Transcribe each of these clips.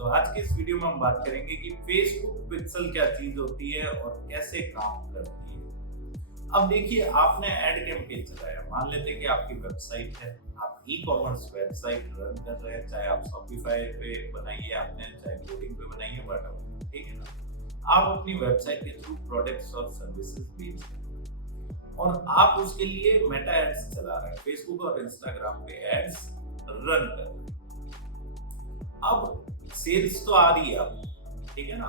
दोस्तों, आज की इस वीडियो में हम बात करेंगे कि फेसबुक पिक्सल क्या चीज होती है और कैसे काम करती है। अब देखिए, आपने एड कैंपेन चलाया, मान लेते हैं कि आपकी वेबसाइट है, आप ई कॉमर्स वेबसाइट रन कर रहे हैं, चाहे आप शॉपिफाई पे बनाइए आपने, चाहे कोडिंग पे बनाइए, बट ठीक है ना। आप अपनी वेबसाइट के थ्रू प्रोडक्ट्स और सर्विसेज बेच रहे हैं और आप उसके लिए मेटा एड्स चला रहे हैं, फेसबुक और इंस्टाग्राम पे एड्स रन कर रहे हैं। अब सेल्स तो आ रही है अब, ठीक है ना।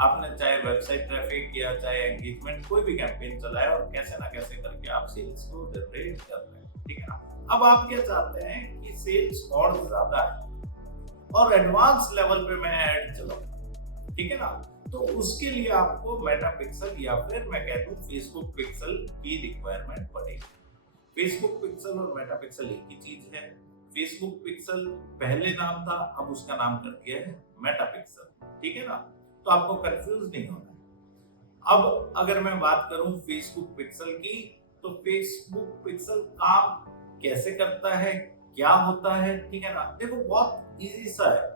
आपने चाहे वेबसाइट ट्रैफिक या चाहे एंगेजमेंट कोई भी कैंपेन चलाया और कैसे ना कैसे करके आप सेल्स को जनरेट कर रहे हैं, ठीक है ना। अब आप क्या चाहते हैं कि सेल्स और ज्यादा है और एडवांस लेवल पे मैं ऐड चलाऊं, ठीक है ना। तो उसके लिए आपको मेटा पिक्सल या फिर मैं कह दूं फेसबुक पिक्सल की रिक्वायरमेंट पड़ेगी। फेसबुक पिक्सल और मेटा पिक्सल एक ही चीज है। फेसबुक पिक्सल पहले नाम था, अब उसका नाम कर दिया है मेटा पिक्सल, ठीक है ना। तो आपको कंफ्यूज नहीं होना है। अब अगर मैं बात करूं फेसबुक पिक्सल की, तो फेसबुक पिक्सल काम कैसे करता है, क्या होता है, ठीक है ना। देखो, बहुत इजी सा है।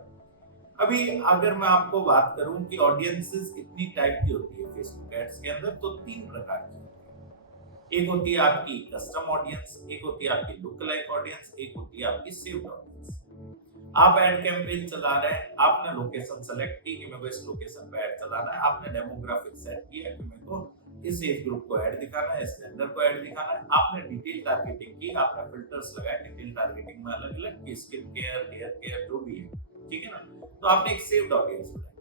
अभी अगर मैं आपको बात करूं कि ऑडियंसेस कितनी टाइप की होती है फेसबुक एड्स के अंदर, तो 3 प्रकार की। एक होती है आपकी कस्टम ऑडियंस, एक होती है आपकी लुक लाइक ऑडियंस, एक होती है आपकी सेव्ड ऑडियंस। आप एड कैंपेन चला रहे हैं, आपने लोकेशन सेलेक्ट की कि मेरे को इस लोकेशन पे ऐड चलाना है, आपने डेमोग्राफिक सेट किया कि मेरे को इस एज ग्रुप को ऐड दिखाना है, इस जेंडर को ऐड दिखाना है, आपने डिटेल टारगेटिंग की, आपने फिल्टर्स लगाए डिटेल टारगेटिंग में अलग अलग की स्किन केयर, हेयर केयर जो भी है, ठीक है ना। तो आपने एक सेव्ड ऑडियंस बनाई।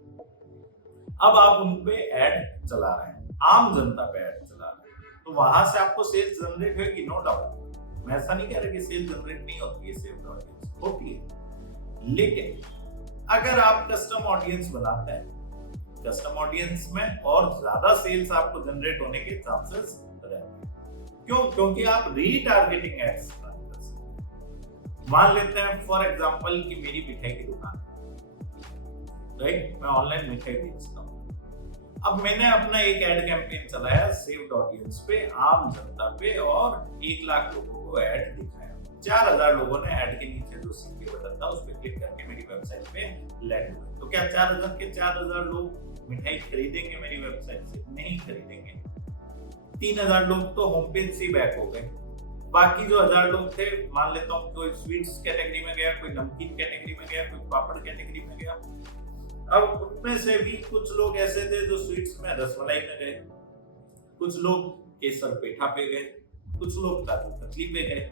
अब आप उन पे ऐड चला रहे हैं, आम जनता पे ऐड चला रहे हैं, तो वहां से आपको सेल्स जनरेट होगी, नो डाउट। मैं ऐसा नहीं कह रहा कि सेल्स जनरेट नहीं होती है, सेव्ड ऑडियंस होती है। लेकिन अगर आप कस्टम ऑडियंस बनाते हैं, कस्टम ऑडियंस में और ज्यादा सेल्स आपको जनरेट होने के चांसेस रहते हैं। क्यों? क्योंकि आप रीटारगेटिंग एड्स रन कर सकते हैं। मान लेते हैं फॉर एग्जांपल कि मेरी मिठाई की दुकान है, राइट, मैं ऑनलाइन मिठाई बेचता हूं। अब मैंने अपना एक एड कैंपेन चलाया सेव्ड ऑडियंस पे, आम जनता पे, और 1 लाख लोगों को ऐड दिखाया। 4000 लोगों ने ऐड के नीचे जो सिंह बटन था उस पर क्लिक करके मेरी वेबसाइट पे लैंड हुए। तो क्या 4000 के 4000 लोग मिठाई खरीदेंगे मेरी वेबसाइट से? नहीं खरीदेंगे। 3000 लोग तो होम पेज से बैक हो गए। बाकी जो 1000 लोग थे, मान लेता हूँ कोई स्वीट्स कैटेगरी में गया, कोई नमकीन कैटेगरी में गया, कोई पापड़ कैटेगरी में गया। अब उनमें से भी कुछ लोग ऐसे थे जो स्वीट्स में रसमलाई में गए, कुछ लोग केसर पेठा पे गए, कुछ लोग काजू कतली पे गए,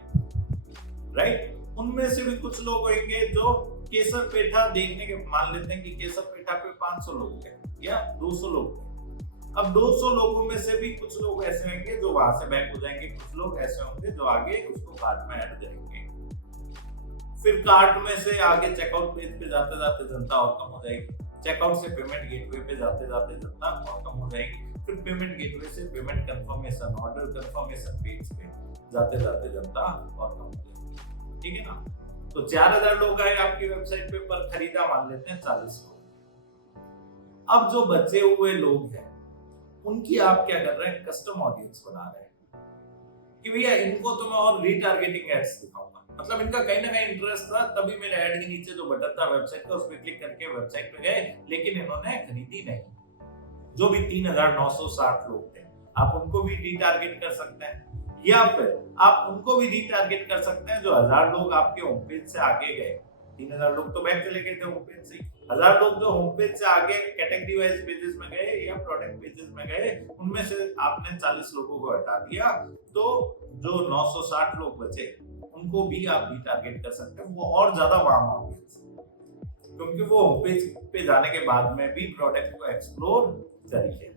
राइट। उनमें से भी कुछ लोग होंगे जो केसर पेठा देखने के, मान लेते हैं कि केसर पेठा पे 500 लोग गए या 200 लोग गए। अब 200 लोगों में से भी कुछ लोग ऐसे होंगे जो वहां से बैक हो जाएंगे, कुछ लोग ऐसे होंगे जो आगे उसको कार्ट में ऐड करेंगे। फिर कार्ट में से आगे चेकआउट पेज पे जाते जाते जनता और कम हो जाएगी, चेकआउट से पेमेंट गेटवे पे जाते जाते जनता और कम हो जाएगी, फिर पेमेंट गेटवे से payment confirmation, order confirmation page पे जाते जाते जनता और कम हो जाएगी, ठीक है ना। तो 4000 लोग आए आपकी वेबसाइट पे, पर खरीदा मान लेते हैं 40 लोग। अब जो बचे हुए लोग हैं उनकी आप क्या कर रहे हैं, कस्टम ऑडियंस बना रहे हैं कि भैया इनको तो मैं और रीटारगेटिंग एड्स दिखाऊंगा। मतलब इनका कहीं ना कहीं इंटरेस्ट था, तभी मेरे ऐड के नीचे जो बटन था वेबसाइट का उस पर क्लिक करके वेबसाइट पे गए, लेकिन इन्होंने खरीदी नहीं। जो भी 3960 लोग थे, आप उनको भी रीटारगेट कर सकते हैं, या फिर आप उनको भी रीटारगेट कर सकते हैं जो 1000 लोग आपके होम पेज से आगे गए। 3000 लोग तो बैक चले गए थे होम पेज से, 1000 लोग जो होम पेज से आगे कैटेगरी वाइज पेजेस में गए या प्रोडक्ट पेजेस में गए, उनमें से आपने 40 लोगों को हटा दिया, तो जो 960 लोग बचे उनको भी आप रीटारगेट कर सकते हैं। वो और ज्यादा वार्म ऑडियंस, क्योंकि वो होम पेज पे जाने के बाद में भी प्रोडक्ट को एक्सप्लोर करिए।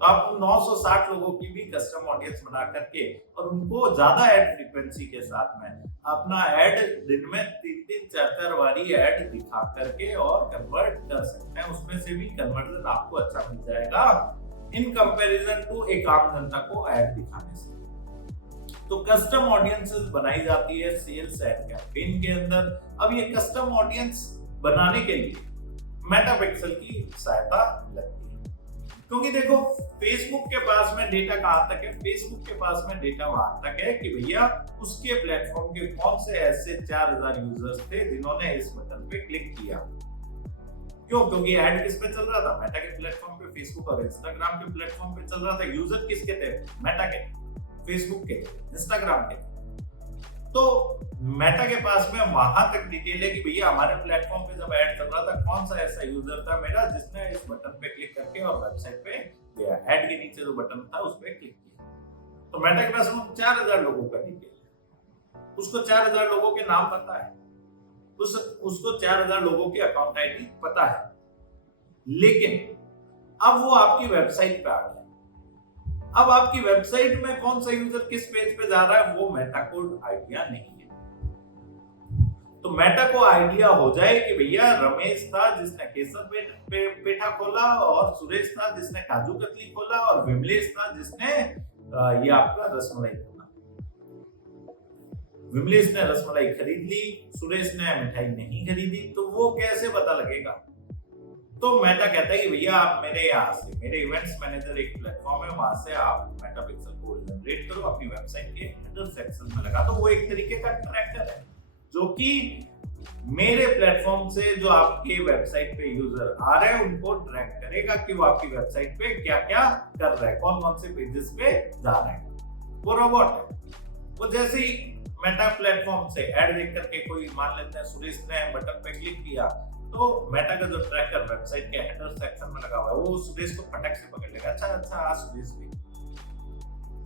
तो आप 960 लोगों की भी कस्टम ऑडियंस बना करके और उनको ज्यादा ऐड फ्रीक्वेंसी के साथ में अपना ऐड दिन में 3-3, 4-4 बारी ऐड दिखा करके और कन्वर्ट कर सकते हैं। उसमें से भी कन्वर्जन आपको अच्छा मिल जाएगा इन कंपैरिजन टू एक आम जनता को ऐड दिखाने से। तो कस्टम ऑडियंसेस बनाई जाती है सेल्स एड कैंपेन के अंदर। अब ये कस्टम ऑडियंस बनाने के लिए मेटा पिक्सल की सहायता लगती है, क्योंकि देखो फेसबुक के पास में डेटा कहां तक है, फेसबुक के पास में डेटा वहां तक है कि भैया उसके प्लेटफॉर्म के कौन से ऐसे 4000 यूजर्स थे जिन्होंने इस बटन पे क्लिक किया। क्यों? क्योंकि ऐड किस पे चल रहा था? मेटा के प्लेटफॉर्म पे, फेसबुक और इंस्टाग्राम के प्लेटफॉर्म पे चल रहा था। यूजर किसके थे? मेटा के, फेसबुक के, इंस्टाग्राम के। तो मेटा के पास में वहां तक डिटेल है कि भैया हमारे प्लेटफॉर्म पे जब ऐड चल रहा था, कौन सा ऐसा यूजर था मेरा जिसने इस बटन पे क्लिक करके और वेबसाइट पे गया। ऐड के नीचे जो बटन था उस पे क्लिक किया। तो मेटा के पास में 4000 लोगों का डिटेल है। उसको 4000 लोगों के नाम पता है, उसको 4000 लोगों की अकाउंट आईडी पता है। लेकिन अब वो आपकी वेबसाइट पे आ गया। अब आपकी वेबसाइट में कौन सा यूजर किस पेज पे जा रहा है वो मेटा को आइडिया नहीं है। तो मेटा को आइडिया हो जाए कि भैया रमेश था जिसने केसर पेठा खोला, और सुरेश था जिसने काजू कतली खोला, और विमलेश था जिसने ये आपका रसमलाई खोला। विमलेश ने रसमलाई खरीद ली, सुरेश ने मिठाई नहीं खरीदी, तो वो कैसे पता लगेगा? तो मेटा कहता है कि भैया आप मेरे यहाँ से, मेरे इवेंट्स मैनेजर एक प्लेटफॉर्म है, वहां से आप मेटा पिक्सल को जनरेट करो, अपनी वेबसाइट के हेडर सेक्शन में लगा दो। वो एक तरीके का ट्रैकर है जो कि मेरे प्लेटफॉर्म से जो आपके वेबसाइट पे यूजर आ रहे हैं उनको ट्रैक करेगा कि वो आपकी वेबसाइट पे क्या क्या कर रहे हैं, कौन कौन से पेजेस पे जा रहे हैं। वो रोबोट है। वो जैसे ही मेटा प्लेटफॉर्म से ऐड देख करके कोई, मान लेते हैं सुरेश ने बटन पे क्लिक किया, तो मेटा का जो ट्रैकर वेबसाइट के हेडर सेक्शन में लगा हुआ है वो सुरेश को फटक से पकड़ लेगा। अच्छा सुरेश भाई,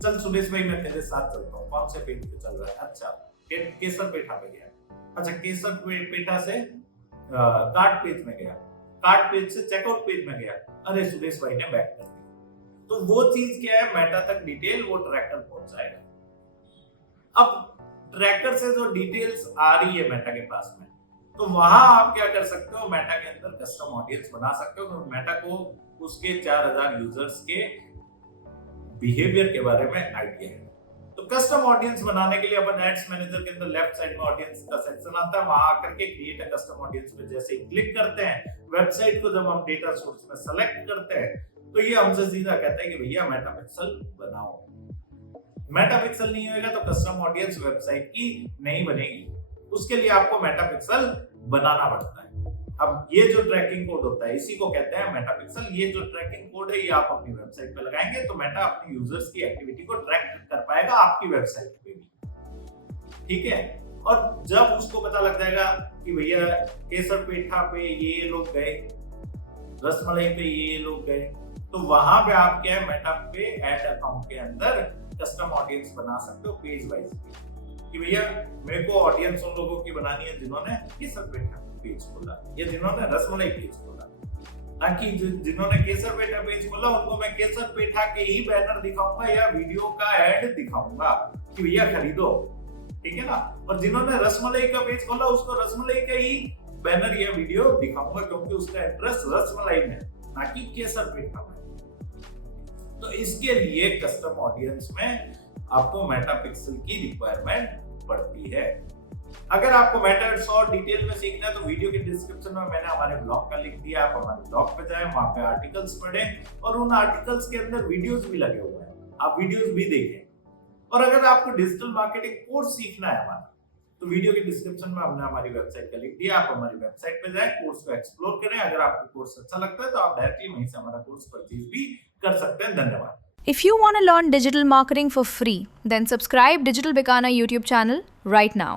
चल सुरेश भाई मैं तेरे साथ चलता हूँ, कौन से पेज पे चल रहा है? अच्छा केसर पेठा पे गया। अच्छा केसर पेठा से कार्ट पेज में गया, कार्ट पेज से चेकआउट पेज में गया, अरे सुरेश भाई ने बैक कर दिया। तो वो चीज क्या है, मेटा तक डिटेल वो ट्रैकर पहुंचाएगा। अब ट्रैकर से जो डिटेल्स आ रही है मेटा के पास में, तो वहां आप क्या कर सकते हो, मेटा के अंदर कस्टम ऑडियंस बना सकते हो। तो मेटा को उसके 4000 यूजर्स के बिहेवियर के बारे में आइडिया है। तो कस्टम ऑडियंस बनाने के लिए अपन एड्स मैनेजर के अंदर लेफ्ट साइड में ऑडियंस का सेक्शन आता है, वहां आकर के क्रिएट अ कस्टम ऑडियंस पे जैसे ही क्लिक करते हैं, वेबसाइट को जब हम डेटा सोर्स में सेलेक्ट करते हैं, तो ये हमसे सीधा कहता है कि भैया मेटा पिक्सल बनाओ। मेटा पिक्सल नहीं होगा तो कस्टम ऑडियंस वेबसाइट की नहीं बनेगी। उसके लिए आपको मेटा पिक्सल बनाना पड़ता है। अब ये जो ट्रैकिंग कोड होता है इसी को कहते हैं मेटा पिक्सल। ये जो ट्रैकिंग कोड है ये आप अपनी वेबसाइट पे लगाएंगे तो मेटा अपने यूजर्स की एक्टिविटी को ट्रैक कर पाएगा आपकी वेबसाइट पे भी। ठीक है, और जब उसको पता लग जाएगा कि भैया केसर पेठा पे ये लोग गए, रसमलाई पे ये लोग गए, तो वहां पे आप क्या है, मेटा पे ऐड अकाउंट के अंदर कस्टम ऑडियंस बना सकते हो पेज वाइज कि भैया मेरे को ऑडियंस उन लोगों की बनानी है जिन्होंने केसर पेठा पेज खोला या जिन्होंने रसमलाई पेज खोला, ताकि जिन्होंने केसर पेठा पेज खोला उनको मैं केसर पेठा के ही बैनर दिखाऊंगा या वीडियो का ऐड दिखाऊंगा कि भैया खरीदो। ठीक है ना, और जिन्होंने रसमलाई का पेज खोला उसको रसमलाई का ही बैनर या वीडियो दिखाऊंगा क्योंकि उसका इंटरेस्ट रसमलाई में ना कि केसर पेठा में। तो इसके लिए कस्टम ऑडियंस में आपको मेटा पिक्सल की रिक्वायरमेंट पड़ती है। अगर आपको मेटा एड्स और डिटेल में सीखना है तो वीडियो के डिस्क्रिप्शन में मैंने हमारे ब्लॉग का लिंक दिया, आप हमारे ब्लॉग पे जाएं, वहां पे आर्टिकल्स पढ़ें और उन आर्टिकल्स के अंदर वीडियोस भी लगे हुए हैं, आप वीडियोस भी देखें। और अगर आपको डिजिटल मार्केटिंग कोर्स सीखना है हमारा तो वीडियो के डिस्क्रिप्शन में हमने हमारी वेबसाइट का लिंक दिया, आप हमारी वेबसाइट पे जाएं, कोर्स को एक्सप्लोर करें। अगर आपको कोर्स अच्छा लगता है तो आप डायरेक्टली वहीं से हमारा कोर्स परचेज भी कर सकते हैं। धन्यवाद। If you want to learn digital marketing for free, then subscribe Digital Bikana YouTube channel right now.